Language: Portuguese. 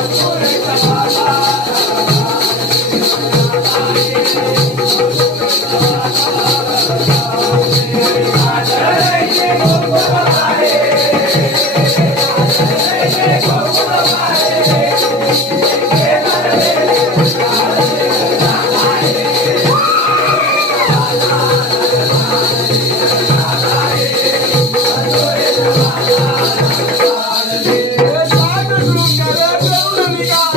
Thank you.